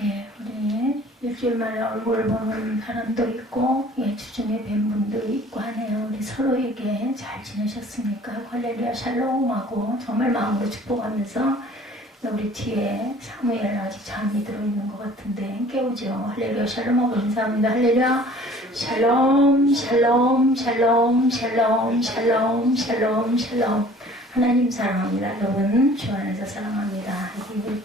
예, 우리 일주일 만에 얼굴 보는 사람도 있고, 예, 주중에 뵌 분도 있고 하네요. 우리 서로에게 잘 지내셨습니까? 할렐루야 샬롬하고 정말 마음으로 축복하면서 우리 뒤에 사무엘 아직 잠이 들어있는 것 같은데 깨우죠. 할렐루야 샬롬하고 인사합니다. 할렐루야 샬롬 샬롬 샬롬 샬롬 샬롬 샬롬 샬롬. 하나님 사랑합니다. 여러분 주 안에서 사랑합니다.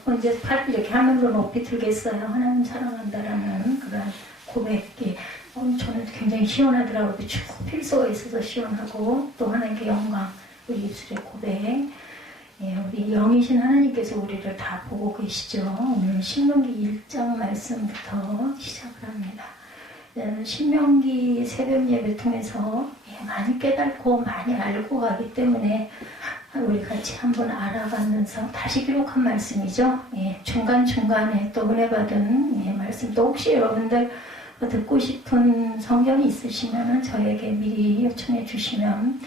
언제 팔 이렇게 하늘로 높이 들겠어요. 하나님 사랑한다라는 그런 고백이 저는 굉장히 시원하더라고요. 쭉 필소가 있어서 시원하고 또 하나님께 영광 우리 입술의 고백. 예, 우리 영이신 하나님께서 우리를 다 보고 계시죠. 오늘 신명기 1장 말씀부터 시작을 합니다. 신명기 새벽 예배 통해서 많이 깨닫고 많이 알고 가기 때문에 우리 같이 한번 알아가면서 다시 기록한 말씀이죠. 예, 중간중간에 또 은혜 받은 말씀, 또 혹시 여러분들 듣고 싶은 성경이 있으시면 저에게 미리 요청해 주시면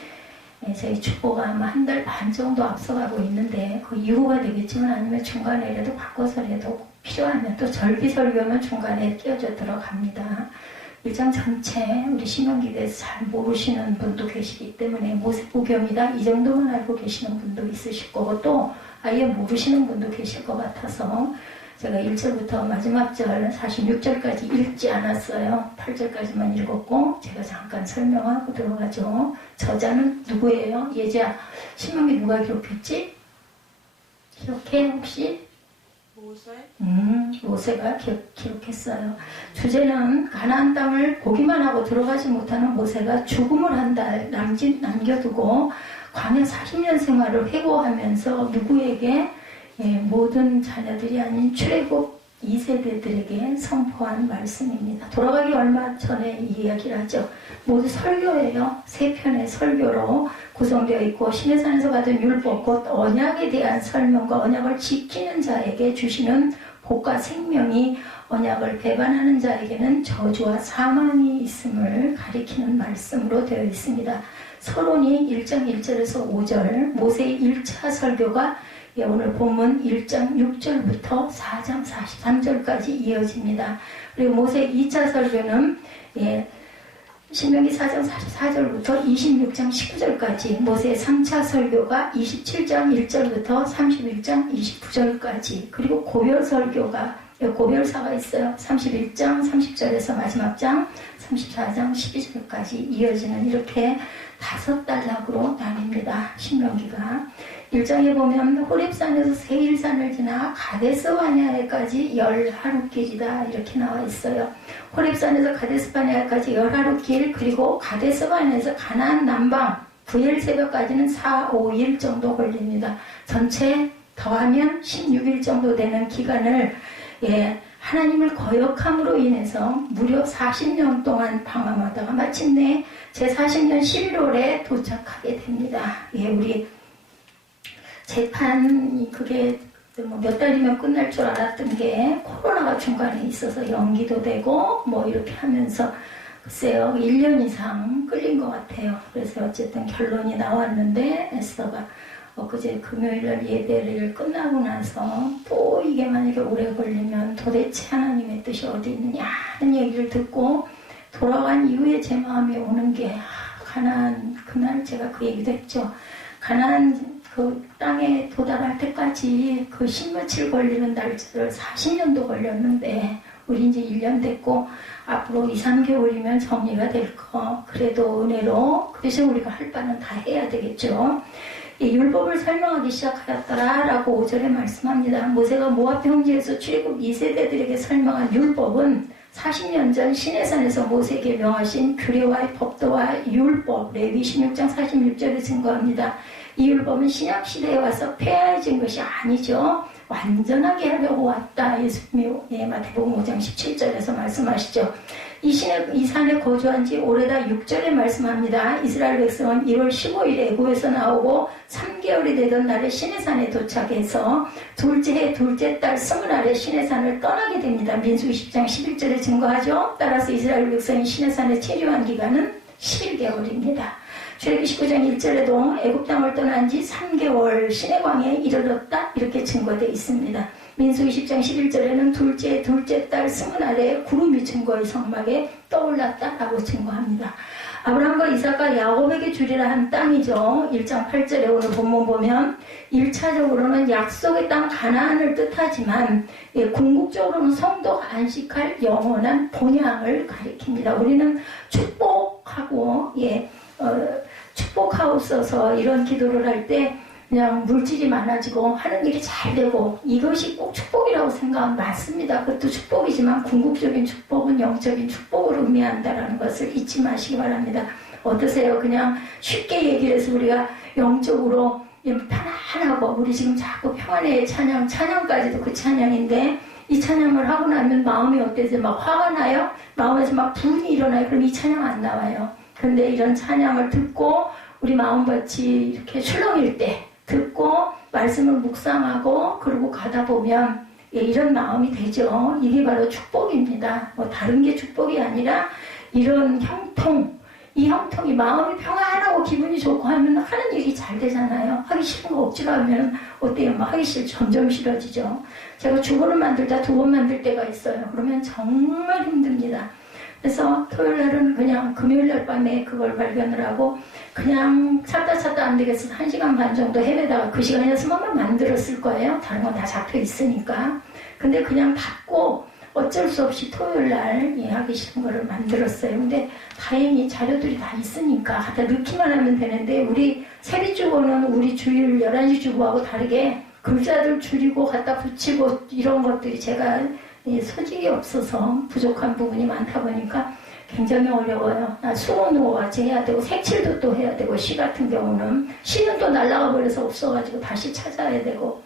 저희 축보가 아마 한 달 반 정도 앞서가고 있는데 그 이후가 되겠지만 아니면 중간에라도 바꿔서라도 필요하면 또 절기설교는 중간에 끼워져 들어갑니다. 1장 전체 우리 신명기에 대해서 잘 모르시는 분도 계시기 때문에 모세오경이다 이 정도만 알고 계시는 분도 있으실 거고 또 아예 모르시는 분도 계실 것 같아서 제가 1절부터 마지막 절 46절까지 읽지 않았어요. 8절까지만 읽었고 제가 잠깐 설명하고 들어가죠. 저자는 누구예요? 예자 신명기 누가 기록했지? 이렇게 혹시? 모세가 기록했어요. 주제는 가나안 땅을 보기만 하고 들어가지 못하는 모세가 죽음을 한 달 남겨두고 광야 40년 생활을 회고하면서 누구에게 모든 자녀들이 아닌 출애굽 2세대들에게 선포한 말씀입니다. 돌아가기 얼마 전에 이 이야기를 하죠. 모두 설교예요. 3편의 설교로 구성되어 있고 시내산에서 받은 율법 곧 언약에 대한 설명과 언약을 지키는 자에게 주시는 복과 생명이 언약을 배반하는 자에게는 저주와 사망이 있음을 가리키는 말씀으로 되어 있습니다. 서론이 1장 1절에서 5절 모세의 1차 설교가 오늘 본문 1장 6절부터 4장 43절까지 이어집니다. 그리고 모세 2차 설교는 신명기 4장 44절부터 26장 19절까지 모세의 3차 설교가 27장 1절부터 31장 29절까지 그리고 고별 설교가 고별사가 있어요. 31장 30절에서 마지막 장 34장 12절까지 이어지는 이렇게 5단락으로 나뉩니다. 신명기가 1장에 보면 호렙산에서 세일산을 지나 가데스 바네아에까지 10하루길이다 이렇게 나와 있어요. 호렙산에서 가데스 바네아까지 10하루길 그리고 가데스 바네아에서 가나안 남방 브엘세바까지는 4, 5일 정도 걸립니다. 전체 더하면 16일 정도 되는 기간을 하나님을 거역함으로 인해서 무려 40년 동안 방황하다가 마침내 제40년 11월에 도착하게 됩니다. 우리 재판이 그게 몇 달이면 끝날 줄 알았던 게 코로나가 중간에 있어서 연기도 되고 이렇게 하면서 글쎄요 1년 이상 끌린 것 같아요. 그래서 어쨌든 결론이 나왔는데 에스더가 엊그제 금요일날 예배를 끝나고 나서 또 이게 만약에 오래 걸리면 도대체 하나님의 뜻이 어디 있느냐 하는 얘기를 듣고 돌아간 이후에 제 마음에 오는 게 가나안 그날 제가 그 얘기도 했죠. 가나안 그 땅에 도달할 때까지 그 신며칠 걸리는 날짜를 40년도 걸렸는데 우리 이제 1년 됐고 앞으로 2, 3개월이면 정리가 될 거 그래도 은혜로 그 대신 우리가 할 바는 다 해야 되겠죠. 이 율법을 설명하기 시작하였더라라고 5절에 말씀합니다. 모세가 모압 평지에서 출애굽 2세대들에게 설명한 율법은 40년 전 시내산에서 모세에게 명하신 규례와 법도와 율법 레위 16장 46절에 증거합니다. 이 율법은 신약시대에 와서 폐하해진 것이 아니죠. 완전하게 하려고 왔다. 예수님이 마태복음 5장 17절에서 말씀하시죠. 이 산에 거주한 지 올해다 6절에 말씀합니다. 이스라엘 백성은 1월 15일에 애굽에서 나오고 3개월이 되던 날에 시내산에 도착해서 둘째 해 둘째 달 20날에 시내산을 떠나게 됩니다. 민수기 10장 11절에 증거하죠. 따라서 이스라엘 백성이 시내산에 체류한 기간은 11개월입니다. 출애굽기 19장 1절에도 애굽 땅을 떠난 지 3개월 시내광야에 이르렀다 이렇게 증거되어 있습니다. 민수기 10장 11절에는 둘째 달 스문 아래에 구름이 증거의 성막에 떠올랐다라고 증거합니다. 아브라함과 이삭과 야곱에게 주리라 한 땅이죠. 1장 8절에 오늘 본문 보면 1차적으로는 약속의 땅 가나안을 뜻하지만 궁극적으로는 성도가 안식할 영원한 본향을 가리킵니다. 우리는 축복하고 축복하옵소서 이런 기도를 할 때 그냥 물질이 많아지고 하는 일이 잘 되고 이것이 꼭 축복이라고 생각하면 맞습니다. 그것도 축복이지만 궁극적인 축복은 영적인 축복을 의미한다는 것을 잊지 마시기 바랍니다. 어떠세요? 그냥 쉽게 얘기를 해서 우리가 영적으로 편안하고 우리 지금 자꾸 평안의 찬양까지도 그 찬양인데 이 찬양을 하고 나면 마음이 어때서 막 화가 나요? 마음에서 막 분이 일어나요? 그럼 이 찬양 안 나와요. 근데 이런 찬양을 듣고 우리 마음밭이 이렇게 출렁일 때 듣고 말씀을 묵상하고 그러고 가다 보면 이런 마음이 되죠. 이게 바로 축복입니다. 뭐 다른 게 축복이 아니라 이런 형통, 이 형통이 마음이 평안하고 기분이 좋고 하면 하는 일이 잘 되잖아요. 하기 싫은 거 억지로 하면 어때요? 막 하기 점점 싫어지죠. 제가 주보를 만들다 2번 만들 때가 있어요. 그러면 정말 힘듭니다. 그래서 토요일날은 그냥 금요일날 밤에 그걸 발견을 하고 그냥 찾다 안 되겠어 1시간 반 정도 헤매다가 그 시간이었으면 만들었을 거예요. 다른 건 다 잡혀 있으니까. 근데 그냥 닫고 어쩔 수 없이 토요일날 하기 싫은 거를 만들었어요. 근데 다행히 자료들이 다 있으니까 갖다 넣기만 하면 되는데 우리 세리주보는 우리 주일 11시 주보하고 다르게 글자들 줄이고 갖다 붙이고 이런 것들이 제가 소질이 없어서 부족한 부분이 많다 보니까 굉장히 어려워요. 수온도 같이 해야 되고 색칠도 또 해야 되고 시 같은 경우는 시는 또 날라가 버려서 없어가지고 다시 찾아야 되고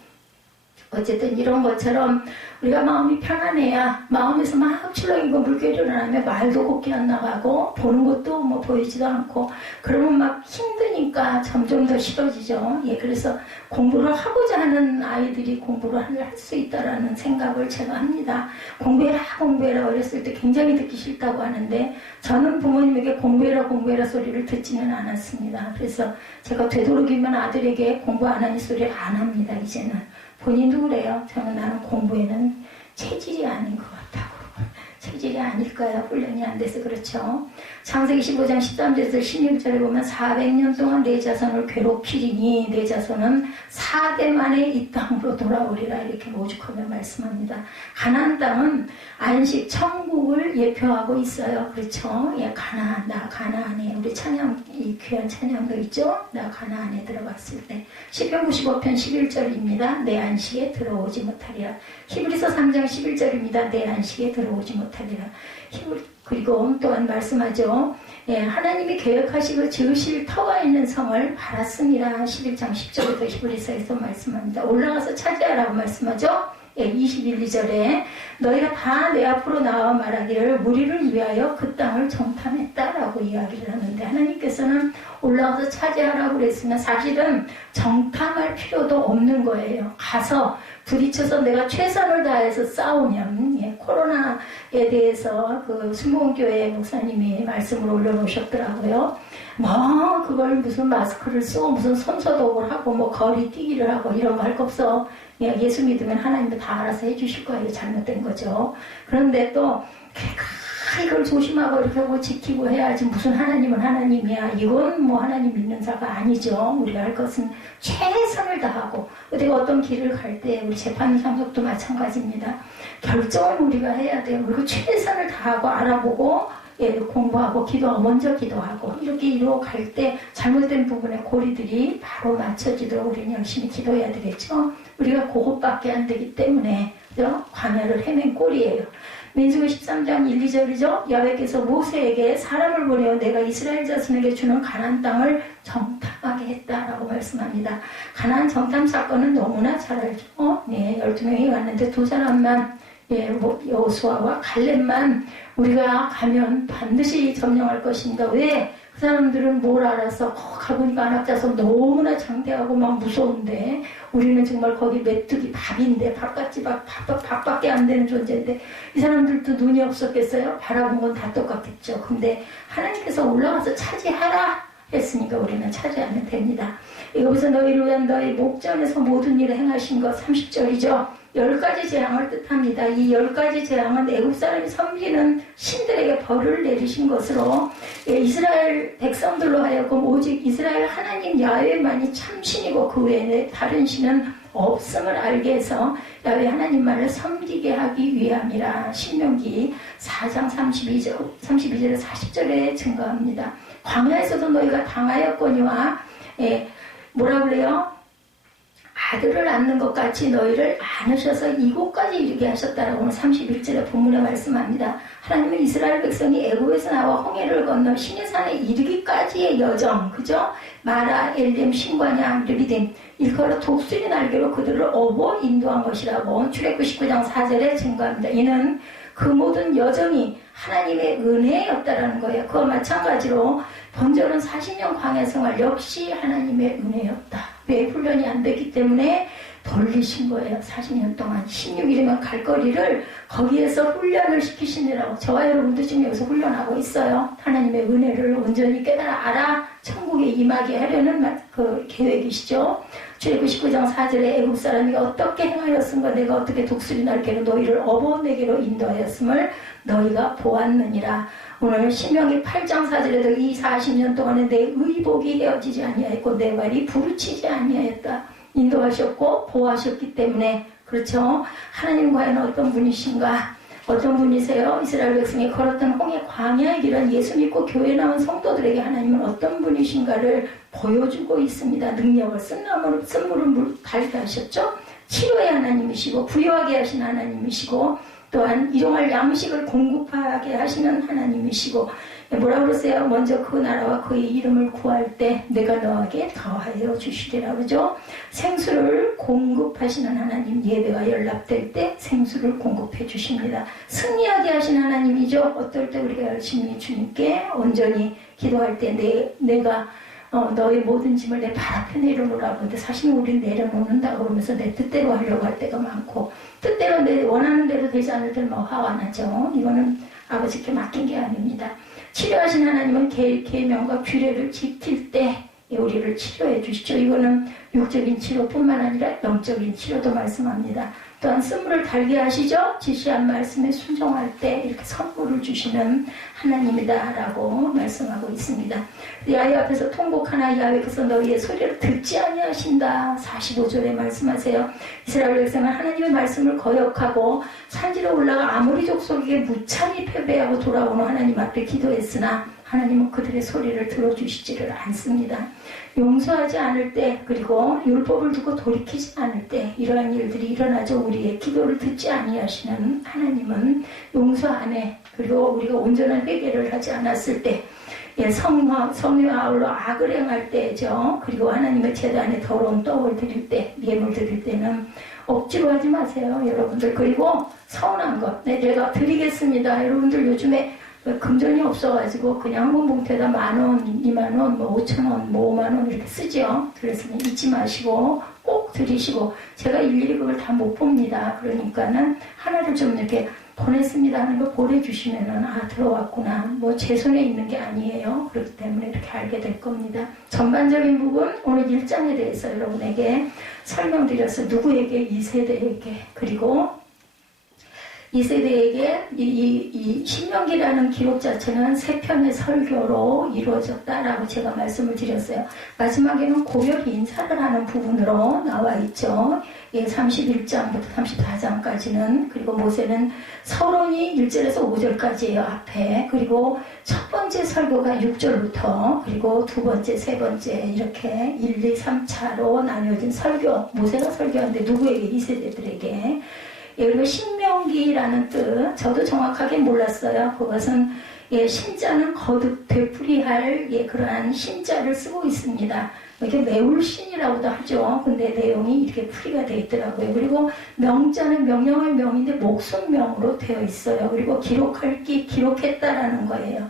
어쨌든 이런 것처럼 우리가 마음이 편안해야 마음에서 막 출렁이고 물결이 일어나면 말도 곱게 안 나가고 보는 것도 뭐 보이지도 않고 그러면 막 힘드니까 점점 더 싫어지죠. 그래서 공부를 하고자 하는 아이들이 공부를 할 수 있다라는 생각을 제가 합니다. 공부해라 어렸을 때 굉장히 듣기 싫다고 하는데 저는 부모님에게 공부해라 소리를 듣지는 않았습니다. 그래서 제가 되도록이면 아들에게 공부 안 하니 소리를 안 합니다. 이제는. 본인도 그래요. 나는 공부에는 체질이 아닌 것 같다고. 체질이 아닐까요? 훈련이 안 돼서 그렇죠. 창세기 15장 13절에서 16절에 보면 400년 동안 내 자손을 괴롭히리니 내 자손은 4대 만에 이 땅으로 돌아오리라 이렇게 오죽하며 말씀합니다. 가나안 땅은 안식 천국을 예표하고 있어요. 그렇죠? 가나안, 나 가나안에 우리 찬양, 이 귀한 찬양도 있죠? 나 가나안에 들어갔을 때 시편 95편 11절입니다. 내 안식에 들어오지 못하리라. 히브리서 3장 11절입니다. 내 안식에 들어오지 못하리라. 그리고 또한 말씀하죠. 하나님이 계획하시고 지으실 터가 있는 성을 바랐습니다. 11장 10절부터 히브리서에서 말씀합니다. 올라가서 차지하라고 말씀하죠. 21, 2절에 너희가 다 내 앞으로 나와 말하기를 우리를 위하여 그 땅을 정탐했다라고 이야기를 하는데 하나님께서는 올라가서 차지하라고 그랬으면 사실은 정탐할 필요도 없는 거예요. 가서 부딪혀서 내가 최선을 다해서 싸우면 코로나에 대해서 그 순복음교회 목사님이 말씀을 올려놓으셨더라고요. 뭐 그걸 무슨 마스크를 쓰고 무슨 손소독을 하고 뭐 거리 뛰기를 하고 이런 거 할 거 없어. 예수 믿으면 하나님도 다 알아서 해주실 거예요. 잘못된 거죠. 그런데 또 이걸 조심하고 이렇게 하고 지키고 해야지 무슨 하나님은 하나님이야. 이건 뭐 하나님 믿는 자가 아니죠. 우리가 할 것은 최선을 다하고 우리가 어떤 길을 갈 때 우리 재판 상속도 마찬가지입니다. 결정을 우리가 해야 돼요. 그리고 최선을 다하고 알아보고 공부하고 먼저 기도하고 이렇게 이루어 갈 때 잘못된 부분에 고리들이 바로 맞춰지도록 우리는 열심히 기도해야 되겠죠. 우리가 그것밖에 안 되기 때문에 광야를 헤맨 꼴이에요. 민수기 13장 1, 2절이죠. 여호와께서 모세에게 사람을 보내어 내가 이스라엘 자손에게 주는 가나안 땅을 정탐하게 했다라고 말씀합니다. 가나안 정탐 사건은 너무나 잘 알죠. 12명이 왔는데 두 사람만 여호수아와 갈렙만 우리가 가면 반드시 점령할 것인가. 왜? 그 사람들은 뭘 알아서 가보니까 안압자서 너무나 장대하고 막 무서운데 우리는 정말 거기 메뚜기 밥인데 밥밖에 안 되는 존재인데 이 사람들도 눈이 없었겠어요? 바라본 건 다 똑같겠죠. 근데 하나님께서 올라가서 차지하라 했으니까 우리는 차지하면 됩니다. 여기서 너희를 위한 너희 목전에서 모든 일을 행하신 것 30절이죠. 10가지 재앙을 뜻합니다. 이 10가지 재앙은 애국 사람이 섬기는 신들에게 벌을 내리신 것으로 이스라엘 백성들로 하여금 오직 이스라엘 하나님 야훼만이 참신이고 그 외에 다른 신은 없음을 알게 해서 야훼 하나님만을 섬기게 하기 위함이라. 신명기 4장 32절에 40절에 증거합니다. 광야에서도 너희가 당하였거니와 뭐라 그래요? 아들을 낳는 것 같이 너희를 안으셔서 이곳까지 이르게 하셨다라고 오늘 31절에 본문에 말씀합니다. 하나님은 이스라엘 백성이 애굽에서 나와 홍해를 건너 시내산에 이르기까지의 여정, 그죠? 마라, 엘림, 신과냐, 르비딤 일컬어 독수리 날개로 그들을 업어 인도한 것이라고 출애굽기 19장 4절에 증거합니다. 이는 그 모든 여정이 하나님의 은혜였다라는 거예요. 그와 마찬가지로 번제로는 40년 광야 생활 역시 하나님의 은혜였다. 왜? 훈련이 안 됐기 때문에 돌리신 거예요. 40년 동안 16일이면 갈 거리를 거기에서 훈련을 시키시느라고. 저와 여러분도 지금 여기서 훈련하고 있어요. 하나님의 은혜를 온전히 깨달아 알아 천국에 임하게 하려는 그 계획이시죠. 출애굽기 19장 4절에 애국 사람이 어떻게 행하였은가 내가 어떻게 독수리 날개로 너희를 업어내게로 인도하였음을 너희가 보았느니라. 오늘 신명기 8장 4절에도 이 40년 동안에 내 의복이 헤어지지 아니하였고 내 발이 부르치지 아니하였다. 인도하셨고 보호하셨기 때문에. 그렇죠. 하나님 과연 어떤 분이신가? 어떤 분이세요? 이스라엘 백성이 걸었던 홍해 광야의 길은 예수 믿고 교회 나온 성도들에게 하나님은 어떤 분이신가를 보여주고 있습니다. 능력을 쓴물을 달게 하셨죠. 치료의 하나님이시고 부여하게 하신 하나님이시고 또한 일용할 양식을 공급하게 하시는 하나님이시고 뭐라 그러세요? 먼저 그 나라와 그의 이름을 구할 때 내가 너에게 더하여 주시리라 그러죠. 생수를 공급하시는 하나님, 예배가 연락될 때 생수를 공급해 주십니다. 승리하게 하신 하나님이죠. 어떨 때 우리가 열심히 주님께 온전히 기도할 때 내가 너의 모든 짐을 내 발 앞에 내려놓으라고 하는데 사실은 우리는 내려놓는다고 그러면서 내 뜻대로 하려고 할 때가 많고 뜻대로 내 원하는 대로 되지 않을 때는 화가 나죠. 이거는 아버지께 맡긴 게 아닙니다. 치료하신 하나님은 계명과 규례를 지킬 때 우리를 치료해 주시죠. 이거는 육적인 치료뿐만 아니라 영적인 치료도 말씀합니다. 또한 쓴물을 달게 하시죠. 지시한 말씀에 순종할 때 이렇게 선물을 주시는 하나님이다 라고 말씀하고 있습니다. 야훼 앞에서 통곡하나 야훼께서 너희의 소리를 듣지 아니하신다. 45절에 말씀하세요. 이스라엘 백성은 하나님의 말씀을 거역하고 산지로 올라가 아모리 족속에게 무참히 패배하고 돌아오는 하나님 앞에 기도했으나 하나님은 그들의 소리를 들어주시지를 않습니다. 용서하지 않을 때 그리고 율법을 두고 돌이키지 않을 때 이러한 일들이 일어나죠. 우리의 기도를 듣지 아니하시는 하나님은 용서 안 해. 그리고 우리가 온전한 회개를 하지 않았을 때 성의 아울러 악을 행할 때죠. 그리고 하나님의 제단에 더러운 떡을 드릴 때 예물 드릴 때는 억지로 하지 마세요. 여러분들. 그리고 서운한 것 내가 드리겠습니다. 여러분들 요즘에 금전이 없어가지고 그냥 한 번 봉투에다 10,000원, 20,000원, 5,000원, 50,000원 이렇게 쓰죠. 그래서 잊지 마시고 꼭 드리시고 제가 일일이 그걸 다 못 봅니다. 그러니까는 하나를 좀 이렇게 보냈습니다 하는 거 보내주시면은 들어왔구나. 제 손에 있는 게 아니에요. 그렇기 때문에 이렇게 알게 될 겁니다. 전반적인 부분 오늘 1장에 대해서 여러분에게 설명드렸어요. 누구에게? 2세대에게. 그리고 이 세대에게 이 신명기라는 기록 자체는 3편의 설교로 이루어졌다라고 제가 말씀을 드렸어요. 마지막에는 고별 인사를 하는 부분으로 나와 있죠. 31장부터 34장까지는. 그리고 모세는 서론이 1절에서 5절까지예요. 앞에. 그리고 첫 번째 설교가 6절부터 그리고 두 번째, 세 번째 이렇게 1, 2, 3차로 나뉘어진 설교. 모세가 설교하는데 누구에게? 이 세대들에게. 그리고 신명기라는 뜻 저도 정확하게 몰랐어요. 그것은 신자는 거듭 되풀이할 그러한 신자를 쓰고 있습니다. 이렇게 매울신이라고도 하죠. 근데 내용이 이렇게 풀이가 되어 있더라고요. 그리고 명자는 명령할 명인데 목숨명으로 되어 있어요. 그리고 기록할 기 기록했다라는 거예요.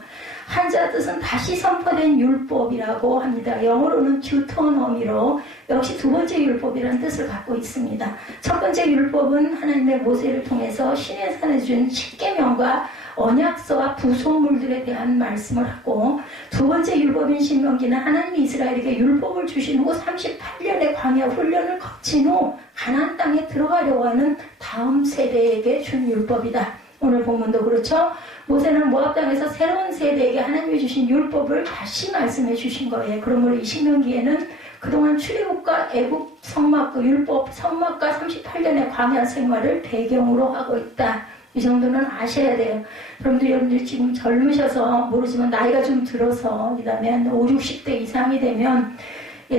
한자 뜻은 다시 선포된 율법이라고 합니다. 영어로는 듀토노미로 역시 두 번째 율법이라는 뜻을 갖고 있습니다. 첫 번째 율법은 하나님의 모세를 통해서 신의 산에 준 십계명과 언약서와 부속물들에 대한 말씀을 하고, 두 번째 율법인 신명기는 하나님이 이스라엘에게 율법을 주신 후 38년의 광야 훈련을 거친 후 가나안 땅에 들어가려고 하는 다음 세대에게 준 율법이다. 오늘 본문도 그렇죠. 모세는 모압 땅에서 새로운 세대에게 하나님이 주신 율법을 다시 말씀해 주신 거예요. 그러므로 이 신명기에는 그동안 출애굽과 애굽 성막과 율법 성막과 38년의 광야 생활을 배경으로 하고 있다. 이 정도는 아셔야 돼요. 여러분들 지금 젊으셔서 모르지만 나이가 좀 들어서 그다음에 한 5, 60대 이상이 되면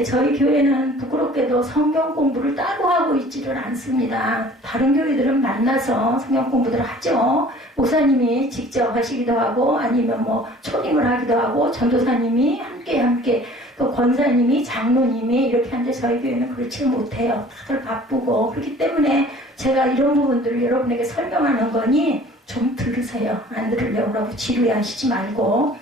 저희 교회는 부끄럽게도 성경 공부를 따로 하고 있지를 않습니다. 다른 교회들은 만나서 성경 공부들을 하죠. 목사님이 직접 하시기도 하고 아니면 뭐 초림을 하기도 하고 전도사님이 함께 또 권사님이 장로님이 이렇게 하는데 저희 교회는 그렇지 못해요. 다들 바쁘고 그렇기 때문에 제가 이런 부분들을 여러분에게 설명하는 거니 좀 들으세요. 안 들으려고 그러고 지루해하시지 말고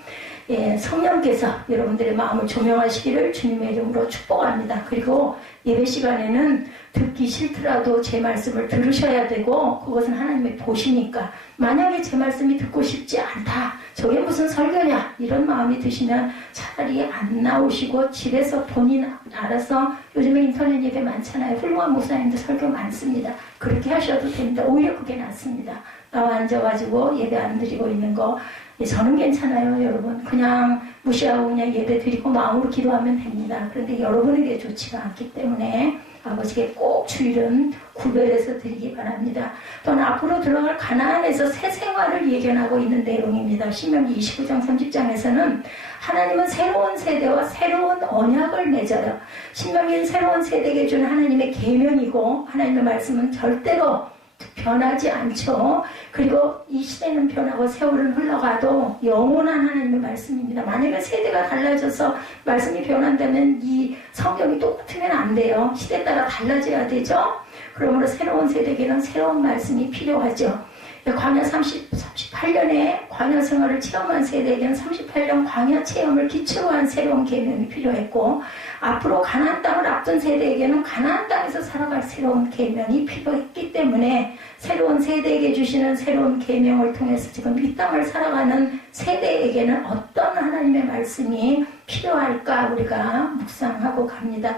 성령께서 여러분들의 마음을 조명하시기를 주님의 이름으로 축복합니다. 그리고 예배 시간에는 듣기 싫더라도 제 말씀을 들으셔야 되고 그것은 하나님이 보시니까 만약에 제 말씀이 듣고 싶지 않다. 저게 무슨 설교냐 이런 마음이 드시면 차라리 안 나오시고 집에서 본인 알아서 요즘에 인터넷 예배 많잖아요. 훌륭한 목사님들 설교 많습니다. 그렇게 하셔도 됩니다. 오히려 그게 낫습니다. 나와 앉아가지고 예배 안 드리고 있는 거 저는 괜찮아요. 여러분 그냥 무시하고 그냥 예배 드리고 마음으로 기도하면 됩니다. 그런데 여러분에게 좋지가 않기 때문에 아버지께 꼭 주일은 구별해서 드리기 바랍니다. 또는 앞으로 들어갈 가나안에서 새 생활을 예견하고 있는 내용입니다. 신명기 29장 30장에서는 하나님은 새로운 세대와 새로운 언약을 맺어요. 신명기는 새로운 세대에게 주는 하나님의 계명이고 하나님의 말씀은 절대로 변하지 않죠. 그리고 이 시대는 변하고 세월은 흘러가도 영원한 하나님의 말씀입니다. 만약에 세대가 달라져서 말씀이 변한다면 이 성경이 똑같으면 안 돼요. 시대에 따라 달라져야 되죠. 그러므로 새로운 세대에게는 새로운 말씀이 필요하죠. 광야 38년의 광야 생활을 체험한 세대에게는 38년 광야 체험을 기초로 한 새로운 계명이 필요했고 앞으로 가나안 땅을 앞둔 세대에게는 가나안 땅에서 살아갈 새로운 계명이 필요했기 때문에 새로운 세대에게 주시는 새로운 계명을 통해서 지금 이 땅을 살아가는 세대에게는 어떤 하나님의 말씀이 필요할까 우리가 묵상하고 갑니다.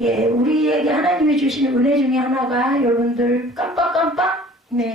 우리에게 하나님이 주시는 은혜 중에 하나가 여러분들 깜빡깜빡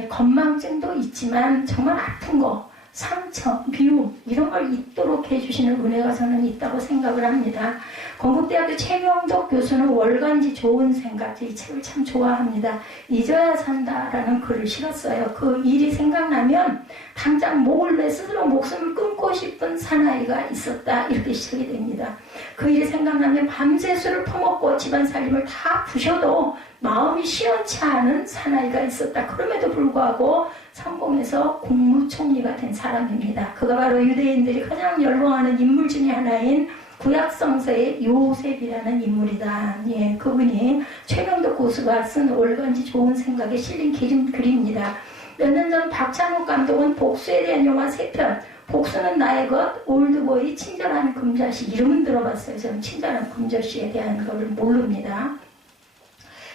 건망증도 있지만 정말 아픈 거, 상처, 미움 이런 걸 잊도록 해주시는 은혜가 저는 있다고 생각을 합니다. 건국대학교 최명덕 교수는 월간지 좋은 생각 이 책을 참 좋아합니다. 잊어야 산다라는 글을 실었어요. 그 일이 생각나면 당장 몰래 스스로 목숨을 끊고 싶은 사나이가 있었다 이렇게 시작이 됩니다. 그 일이 생각나면 밤새 술을 퍼먹고 집안 살림을 다 부셔도 마음이 시원치 않은 사나이가 있었다. 그럼에도 불구하고 성공해서 국무총리가 된 사람입니다. 그가 바로 유대인들이 가장 열광하는 인물 중에 하나인 구약성서의 요셉이라는 인물이다. 그분이 최명덕 교수가 쓴 월간지 좋은 생각에 실린 글입니다. 몇 년 전 박찬욱 감독은 복수에 대한 영화 3편 복수는 나의 것, 올드보이, 친절한 금자씨 이름은 들어봤어요. 저는 친절한 금자씨에 대한 걸 모릅니다.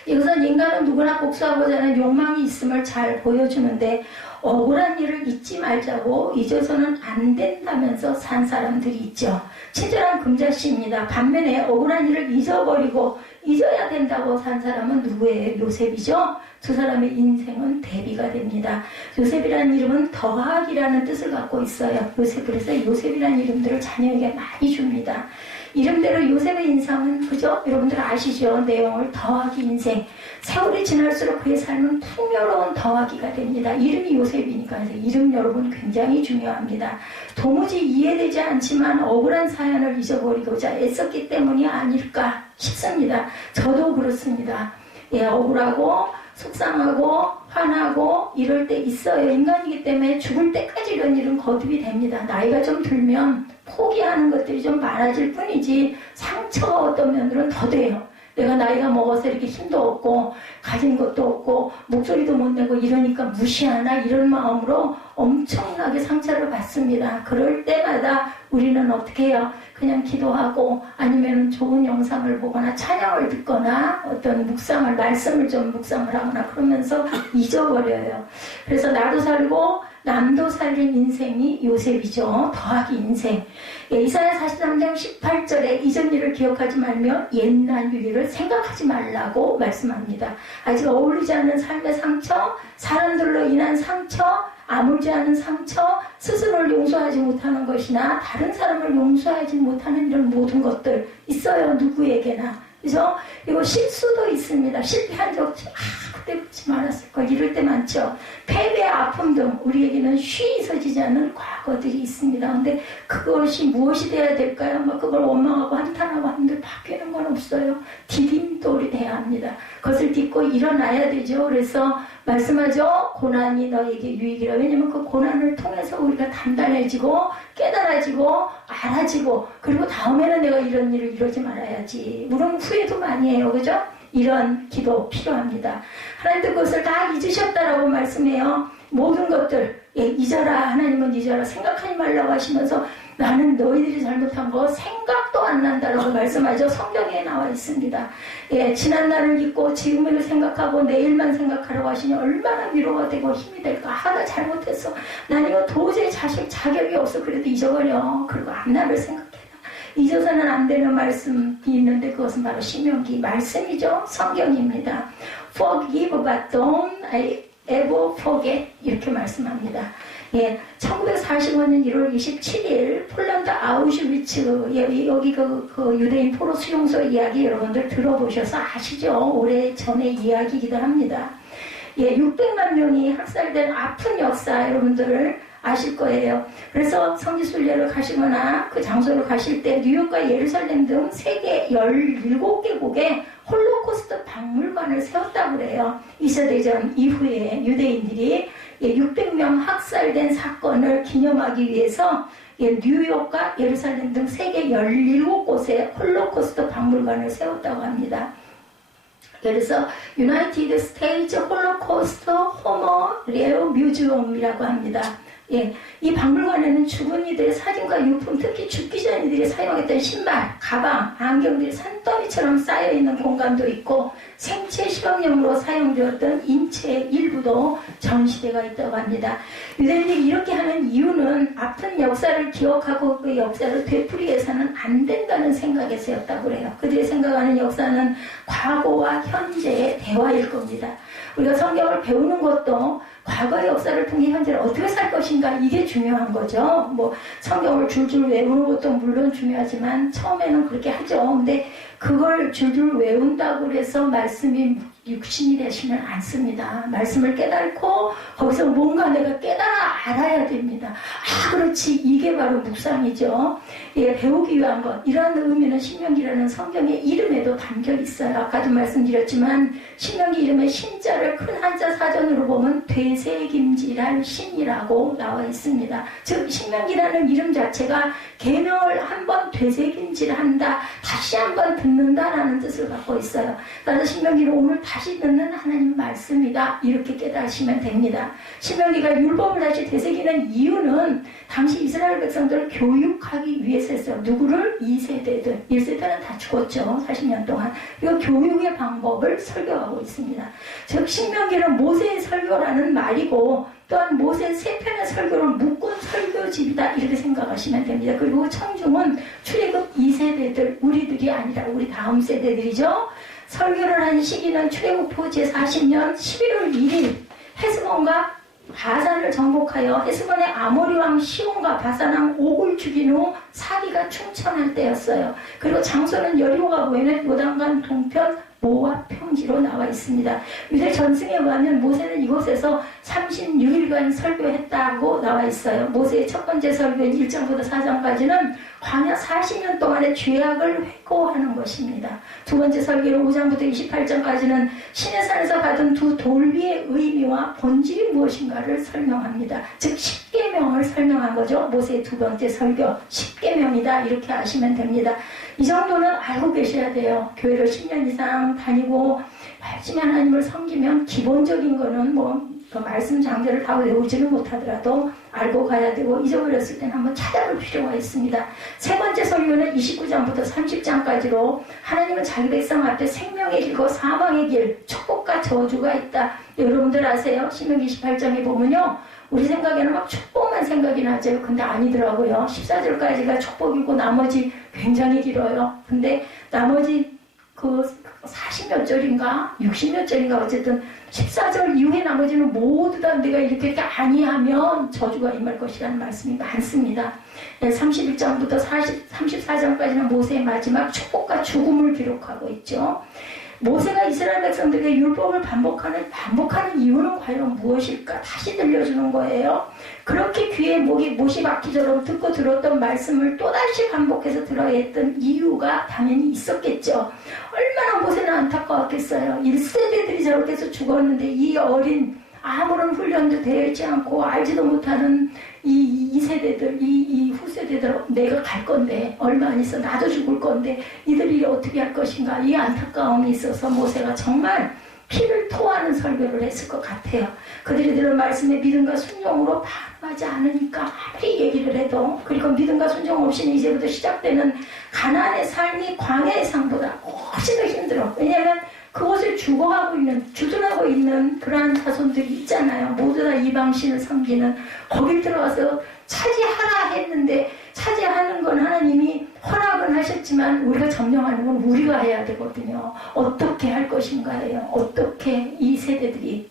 이것은 인간은 누구나 복수하고자 하는 욕망이 있음을 잘 보여주는데 억울한 일을 잊지 말자고 잊어서는 안 된다면서 산 사람들이 있죠. 친절한 금자씨입니다. 반면에 억울한 일을 잊어버리고 잊어야 된다고 산 사람은 누구예요? 요셉이죠. 두 사람의 인생은 대비가 됩니다. 요셉이라는 이름은 더하기라는 뜻을 갖고 있어요. 그래서 요셉이라는 이름들을 자녀에게 많이 줍니다. 이름대로 요셉의 인상은 그죠? 여러분들 아시죠? 내용을 더하기 인생. 세월이 지날수록 그의 삶은 풍요로운 더하기가 됩니다. 이름이 요셉이니까 이름 여러분 굉장히 중요합니다. 도무지 이해되지 않지만 억울한 사연을 잊어버리고자 애썼기 때문이 아닐까 싶습니다. 저도 그렇습니다. 억울하고 속상하고 화나고 이럴 때 있어요. 인간이기 때문에 죽을 때까지 이런 일은 거듭이 됩니다. 나이가 좀 들면 포기하는 것들이 좀 많아질 뿐이지 상처가 어떤 면으로는 더 돼요. 내가 나이가 먹어서 이렇게 힘도 없고 가진 것도 없고 목소리도 못 내고 이러니까 무시하나 이런 마음으로 엄청나게 상처를 받습니다. 그럴 때마다 우리는 어떻게 해요? 그냥 기도하고 아니면 좋은 영상을 보거나 찬양을 듣거나 어떤 묵상을 말씀을 좀 묵상을 하거나 그러면서 잊어버려요. 그래서 나도 살고 남도 살린 인생이 요셉이죠. 더하기 인생. 이사야 43장 18절에 이전 일을 기억하지 말며 옛날 일을 생각하지 말라고 말씀합니다. 아직 어울리지 않는 삶의 상처, 사람들로 인한 상처, 아물지 않은 상처, 스스로를 용서하지 못하는 것이나 다른 사람을 용서하지 못하는 이런 모든 것들 있어요. 누구에게나. 그래서 이거 실수도 있습니다. 실패한 적 그때 그러지 말았을걸 이럴 때 많죠. 패배, 아픔 등 우리에게는 쉬이 잊어지지 않는 과거들이 있습니다. 근데 그것이 무엇이 돼야 될까요? 뭐 그걸 원망하고 한탄하고 하는데 바뀌는 건 없어요. 디딤돌이 돼야 합니다. 그것을 딛고 일어나야 되죠. 그래서 말씀하죠. 고난이 너에게 유익이라. 왜냐면 그 고난을 통해서 우리가 단단해지고 깨달아지고 알아지고 그리고 다음에는 내가 이런 일을 이러지 말아야지. 물론 후회도 많이 해요. 그죠? 이런 기도 필요합니다. 하나님도 그것을 다 잊으셨다라고 말씀해요. 모든 것들 잊어라. 하나님은 잊어라. 생각하지 말라고 하시면서 나는 너희들이 잘못한 거 생각도 안 난다라고 말씀하죠. 성경에 나와 있습니다. 지난 날을 잊고 지금을 생각하고 내일만 생각하라고 하시니 얼마나 위로가 되고 힘이 될까. 나 잘못했어. 난 이거 도저히 자격이 없어. 그래도 잊어버려. 그리고 앞날을 생각해. 잊어서는 안 되는 말씀이 있는데 그것은 바로 신명기 말씀이죠. 성경입니다. Forgive but don't ever forget 이렇게 말씀합니다. 1945년 1월 27일 폴란드 아우슈비츠 여기 그 유대인 포로 수용소 이야기 여러분들 들어보셔서 아시죠? 오래전의 이야기이기도 합니다. 600만 명이 학살된 아픈 역사 여러분들을 아실 거예요. 그래서 성지순례를 가시거나 그 장소를 가실 때 뉴욕과 예루살렘 등 세계 17개국에 홀로코스트 박물관을 세웠다고 그래요. 2차 대전 이후에 유대인들이 600명 학살된 사건을 기념하기 위해서 뉴욕과 예루살렘 등 세계 17곳에 홀로코스트 박물관을 세웠다고 합니다. 그래서 유나이티드 스테이츠 홀로코스트 호머리얼 뮤지엄이라고 합니다. 이 박물관에는 죽은 이들의 사진과 유품, 특히 죽기 전 이들이 사용했던 신발, 가방, 안경들이 산더미처럼 쌓여있는 공간도 있고 생체 실험용으로 사용되었던 인체의 일부도 전시되어 있다고 합니다. 유대인들이 이렇게 하는 이유는 아픈 역사를 기억하고 그 역사를 되풀이해서는 안 된다는 생각에서였다고 그래요. 그들이 생각하는 역사는 과거와 현재의 대화일 겁니다. 우리가 성경을 배우는 것도 과거의 역사를 통해 현재를 어떻게 살 것인가 이게 중요한 거죠. 뭐 성경을 줄줄 외우는 것도 물론 중요하지만 처음에는 그렇게 하죠. 근데 그걸 줄줄 외운다고 해서 말씀이 육신이 되시면 않습니다. 말씀을 깨닫고 거기서 뭔가 내가 깨달아 알아야 됩니다. 그렇지. 이게 바로 묵상이죠. 배우기 위한 것. 이러한 의미는 신명기라는 성경의 이름에도 담겨 있어요. 아까도 말씀드렸지만 신명기 이름의 신자를 큰 한자 사전으로 보면 되새김질할 신이라고 나와 있습니다. 즉 신명기라는 이름 자체가 계명을 한번 되새김질한다. 다시 한번 듣는다라는 뜻을 갖고 있어요. 따라서 신명기는 오늘 다시 듣는 하나님 말씀이다. 이렇게 깨달으시면 됩니다. 신명기가 율법을 다시 되새기는 이유는 당시 이스라엘 백성들을 교육하기 위해서였어요. 누구를? 2세대들. 1세대는 다 죽었죠. 40년 동안. 이거 교육의 방법을 설교하고 있습니다. 즉 신명기는 모세의 설교라는 말이고 또한 모세 세 편의 설교를 묶은 설교집이다. 이렇게 생각하시면 됩니다. 그리고 청중은 출애굽 2세대들, 우리들이 아니라 우리 다음 세대들이죠. 설교를 한 시기는 출애굽 후 제40년 11월 1일 헤스본과 바산을 정복하여 헤스본의 아모리 왕 시온과 바산 왕 옥을 죽인 후 사기가 충천할 때였어요. 그리고 장소는 여리고가 보이는 요단강 동편 모압 평지로 나와 있습니다. 유대 전승에 의하면 모세는 이곳에서 36일간 설교했다고 나와 있어요. 모세의 첫 번째 설교인 1장부터 4장까지는 광야 40년 동안의 죄악을 회고하는 것입니다. 두 번째 설교는 5장부터 28장까지는 시내산에서 받은 두 돌비의 의미와 본질이 무엇인가를 설명합니다. 즉 10계명을 설명한 거죠. 모세의 두 번째 설교 10계명이다 이렇게 아시면 됩니다. 이 정도는 알고 계셔야 돼요. 교회를 10년 이상 다니고 열심히 하나님을 섬기면 기본적인 거는 그 말씀 장제를 다 외우지는 못하더라도 알고 가야 되고, 잊어버렸을 때는 한번 찾아볼 필요가 있습니다. 세 번째 설교는 29장부터 30장까지로 하나님은 자기 백성 앞에 생명의 길과 사망의 길, 축복과 저주가 있다. 여러분들 아세요? 신명기 28장에 보면요, 우리 생각에는 막 축복만 생각이 나죠. 근데 아니더라고요. 14절까지가 축복이고 나머지 굉장히 길어요. 근데 나머지 40몇 절인가 60몇 절인가 어쨌든 14절 이후에 나머지는 모두 다 내가 이렇게 아니하면 저주가 임할 것이라는 말씀이 많습니다. 31장부터 34장까지는 모세의 마지막 축복과 죽음을 기록하고 있죠. 모세가 이스라엘 백성들에게 율법을 반복하는 이유는 과연 무엇일까? 다시 들려주는 거예요. 그렇게 귀에 못이 박히처럼 듣고 들었던 말씀을 또다시 반복해서 들어야 했던 이유가 당연히 있었겠죠. 얼마나 모세는 안타까웠겠어요. 1세대들이 저렇게 해서 죽었는데 이 어린, 아무런 훈련도 되어 있지 않고 알지도 못하는 이 세대들, 이 후세대들, 내가 갈 건데 얼마 안 있어 나도 죽을 건데 이들이 어떻게 할 것인가, 이 안타까움이 있어서 모세가 정말 피를 토하는 설교를 했을 것 같아요. 그들이 들은 말씀에 믿음과 순종으로 반응하지 않으니까 아무리 얘기를 해도, 그리고 믿음과 순종 없이는 이제부터 시작되는 가나안의 삶이 광야의 삶보다 훨씬 더 힘들어. 왜냐하면 그곳을 주둔하고 있는 그러한 자손들이 있잖아요. 모두 다 이방신을 섬기는, 거길 들어와서 차지하라 했는데, 차지하는 건 하나님이 허락은 하셨지만 우리가 점령하는 건 우리가 해야 되거든요. 어떻게 할 것인가예요. 어떻게 이 세대들이,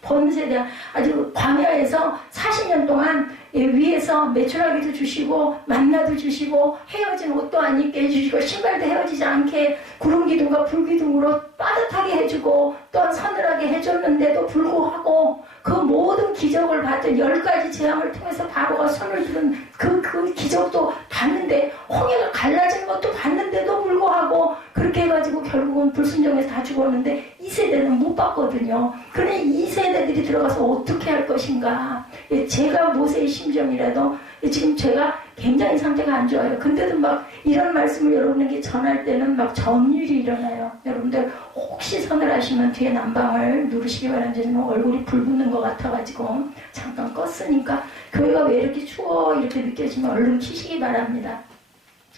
본세대, 아주 광야에서 40년 동안 위에서 메추라기도 주시고 만나도 주시고 헤어진 옷도 안 입게 해주시고 신발도 헤어지지 않게 구름기둥과 불기둥으로 따뜻하게 해주고 또한 서늘하게 해줬는데도 불구하고 그 모든 기적을 봤던 10가지 재앙을 통해서 바로가 손을 들은 그 기적도 봤는데, 홍해가 갈라진 것도 봤는데도 불구하고 그렇게 해가지고 결국은 불순종해서 다 죽었는데 이 세대는 못 봤거든요. 그러니 이 세대들이 들어가서 어떻게 할 것인가. 제가 모세의 심정이라도 지금 제가 굉장히 상태가 안 좋아요. 근데도 막 이런 말씀을 여러분에게 전할 때는 막 전율이 일어나요. 여러분들 혹시 서늘하시면 뒤에 난방을 누르시기 바랍니다. 저는 얼굴이 불 붙는 것 같아가지고 잠깐 껐으니까, 교회가 왜 이렇게 추워 이렇게 느껴지면 얼른 켜시기 바랍니다.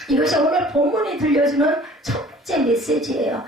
이것이 오늘 본문이 들려주는 첫 번째 메시지예요.